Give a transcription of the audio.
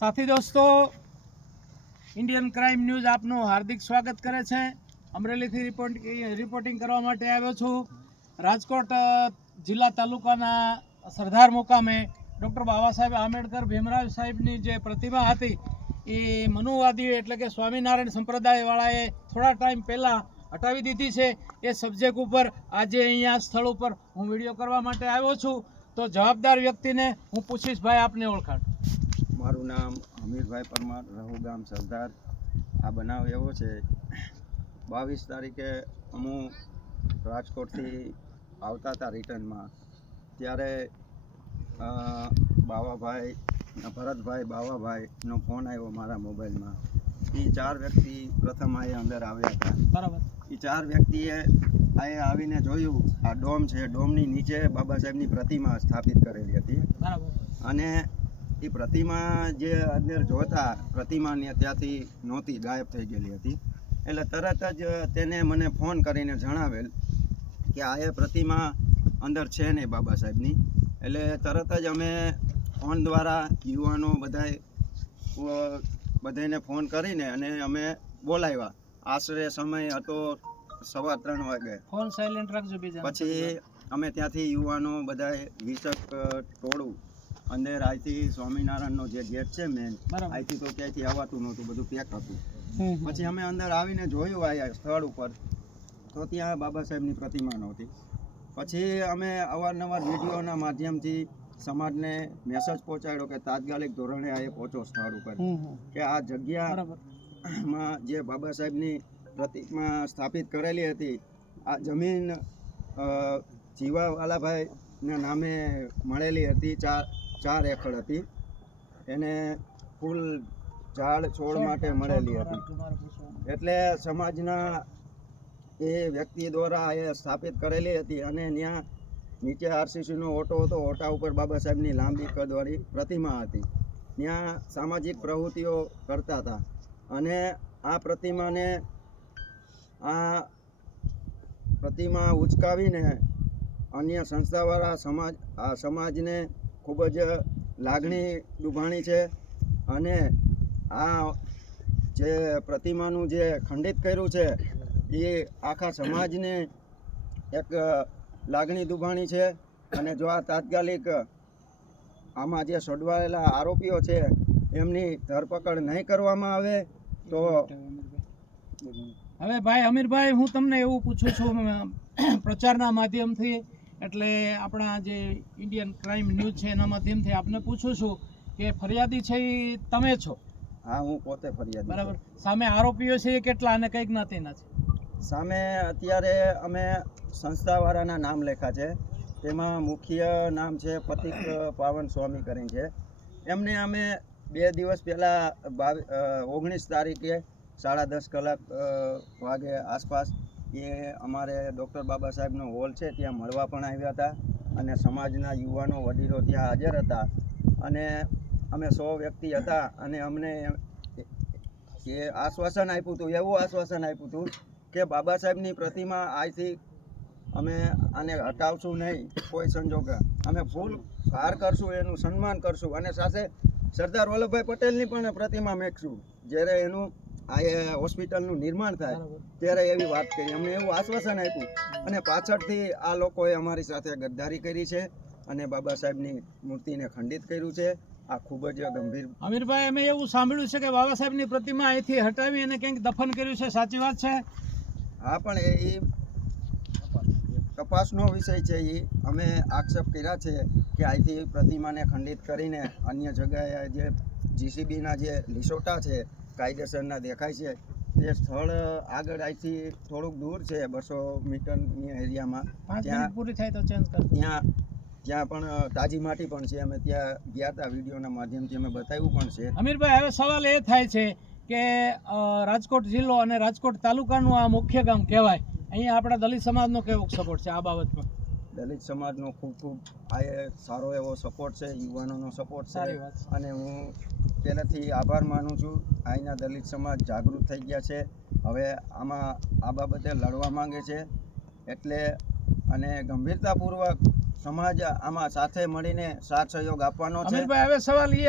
साथी दोस्तों, Indian crime news आपનું हार्दिक स्वागत કરે છે। અમરેલીથી રિપોર્ટિંગ કરવા માટે આવ્યો છું। રાજકોટ જિલ્લા તાલુકાના સરદાર મુકામે ડૉક્ટર બાબા સાહેબ આંબેડકર ભીમરાવ સાહેબની જે પ્રતિમા હતી એ મનુવાદીઓ એટલે કે સ્વામિનારાયણ સંપ્રદાયવાળાએ થોડા ટાઈમ પહેલાં હટાવી દીધી છે। એ સબ્જેક્ટ ઉપર આજે અહીંયા સ્થળ ઉપર હું વિડીયો કરવા માટે આવ્યો છું। તો જવાબદાર વ્યક્તિને હું પૂછીશ, ભાઈ આપને ઓળખાણ। મારું નામ હમીરભાઈ પરમાર, રહુ ગામ સરદાર। આ બનાવ એવો છે, 22 તારીખે અમુ રાજકોટથી આવતા હતા રિટર્નમાં, ત્યારે બાવાભાઈ ભરતભાઈ બાવાભાઈનો ફોન આવ્યો મારા મોબાઈલમાં। એ 4 વ્યક્તિ પ્રથમ અહીંયા અંદર આવ્યા હતા। બરાબર। એ 4 વ્યક્તિએ અહીંયા આવીને જોયું, આ ડોમ છે, ડોમની નીચે બાબા સાહેબની પ્રતિમા સ્થાપિત કરેલી હતી। બરાબર। અને એ પ્રતિમા જે અંદર જોતા, પ્રતિમાને ત્યાંથી નહોતી, ગાયબ થઈ ગયેલી હતી। એટલે તરત જ તેને મને ફોન કરીને જણાવેલ કે આ એ પ્રતિમા અંદર છે નહીં બાબા સાહેબની। એટલે તરત જ અમે ફોન દ્વારા યુવાનો બધાને ફોન કરીને અને અમે બોલાવ્યા। આશરે સમય હતો 3:15 વાગે। ફોન સાયલેન્ટ રાખજો બીજા। પછી અમે ત્યાંથી યુવાનો બધાએ 20 ટોળું અંદર અહીંથી સ્વામિનારાયણનો જે ગેટ છે મેન, અહીંથી તો ક્યાંયથી આવતું નહોતું, બધું પેક હતું। પછી અમે અંદર આવીને જોયું આયા સ્થળ ઉપર, તો ત્યાં બાબા સાહેબની પ્રતિમા નહોતી। પછી અમે અવારનવાર વિડીયોના માધ્યમથી સમાજને મેસેજ પહોંચાડ્યો કે તાત્કાલિક ધોરણે આ પહોંચો સ્થળ ઉપર, કે આ જગ્યામાં જે બાબા સાહેબની પ્રતિમા સ્થાપિત કરેલી હતી, આ જમીન જીવાવાલાભાઈના નામે મળેલી હતી। 4 એકર હતી, એને ફૂલ ઝાડ છોડ માટે મળેલી હતી। એટલે સમાજના એ વ્યક્તિ દ્વારા એ સ્થાપિત કરેલી હતી અને ત્યાં નીચે આરસીસીનો ઓટો હતો, ઓટા ઉપર બાબા સાહેબની લાંબી કદવાળી પ્રતિમા હતી। ત્યાં સામાજિક પ્રવૃત્તિઓ કરતા હતા અને આ પ્રતિમા ઉચકાવીને અન્ય સંસ્થાવાળા સમાજને ખૂબ જ લાગણી દુભાણી છે અને આ જે પ્રતિમાનું જે ખંડિત કર્યું છે એ આખા સમાજને એક લાગણી દુભાણી છે। અને જો આ તાત્કાલિક આમાં જે છોડવાયેલા આરોપીઓ છે એમની ધરપકડ નહીં કરવામાં આવે તો હવે ભાઈ અમીરભાઈ, હું તમને એવું પૂછું છું પ્રચારના માધ્યમથી, એટલે આપણા જે ઇન્ડિયન ક્રાઇમ ન્યૂઝ છે એના માધ્યમથી આપને પૂછું છું કે ફરિયાદી છે એ તમે છો? હા, હું પોતે ફરિયાદી। બરાબર। સામે આરોપીઓ છે એ કેટલા અને કઈ જ્ઞાતિના છે? સામે અત્યારે અમે સંસ્થાવાળાના નામ લખ્યા છે, તેમાં મુખ્ય નામ છે પતિક પાવન સ્વામી કરીને છે। એમને અમે 2 દિવસ પહેલાં 19 તારીખે 10:30 વાગે આસપાસ એ અમારે ડૉક્ટર બાબા સાહેબનો હોલ છે ત્યાં મળવા પણ આવ્યા હતા અને સમાજના યુવાનો વડીલો ત્યાં હાજર હતા અને અમે 100 વ્યક્તિ હતા અને અમને એ આશ્વાસન આપ્યું હતું, એવું આશ્વાસન આપ્યું હતું કે બાબા સાહેબની પ્રતિમા આજથી અમે આને હટાવશું નહીં, કોઈ સંજોગે અમે ફૂલ હાર કરશું, એનું સન્માન કરશું અને સાથે સરદાર વલ્લભભાઈ પટેલની પણ પ્રતિમા મેકશું જ્યારે એનું આ હોસ્પિટલનું નિર્માણ થાય ત્યારે, એવી વાત કરી, અમને એવું આશ્વાસન આપ્યું। અને પાછળથી આ લોકોએ અમારી સાથે ગદ્દારી કરી છે અને બાબા સાહેબની મૂર્તિને ખંડિત કર્યું છે। આ ખૂબ જ ગંભીર। અમીરભાઈ, અમે એવું સાંભળ્યું છે કે બાબા સાહેબની પ્રતિમા અહીંથી હટાવી અને ક્યાંક દફન કર્યું છે, સાચી વાત છે? હા, પણ એ તપાસનો વિષય છે। એ અમે આક્ષેપ કર્યા છે કે અહીંથી પ્રતિમાને ખંડિત કરીને અન્ય જગ્યાએ જે જીસીબીના જે લીસોટા છે કાયદેસરના દેખાય છે, તે સ્થળ આગળ અહીંથી થોડુંક દૂર છે, 200 મીટરની એરિયામાં, ત્યાં પૂરી થાય તો ચેન્જ કર, ત્યાં પણ તાજી માટી પણ છે। અમે ત્યાં ગયા હતા, વિડીયોના માધ્યમથી અમે બતાવ્યું પણ છે। અમીરભાઈ, હવે સવાલ એ થાય છે કે રાજકોટ જિલ્લો અને રાજકોટ તાલુકાનું આ મુખ્ય ગામ કહેવાય, અહીંયા આપણા દલિત સમાજનો કેવો સપોર્ટ છે આ બાબતમાં? દલિત સમાજનો ખૂબ આ સારો એવો સપોર્ટ છે, યુવાનોનો સપોર્ટ છે અને હું પહેલાંથી આભાર માનું છું। અહીંના દલિત સમાજ જાગૃત થઈ ગયા છે, હવે આમાં આ બાબતે લડવા માંગે છે, એટલે અને ગંભીરતાપૂર્વક સમાજ આમાં સાથે મળીને સાથ સહયોગ આપવાનો છે। અમીરભાઈ, હવે સવાલ એ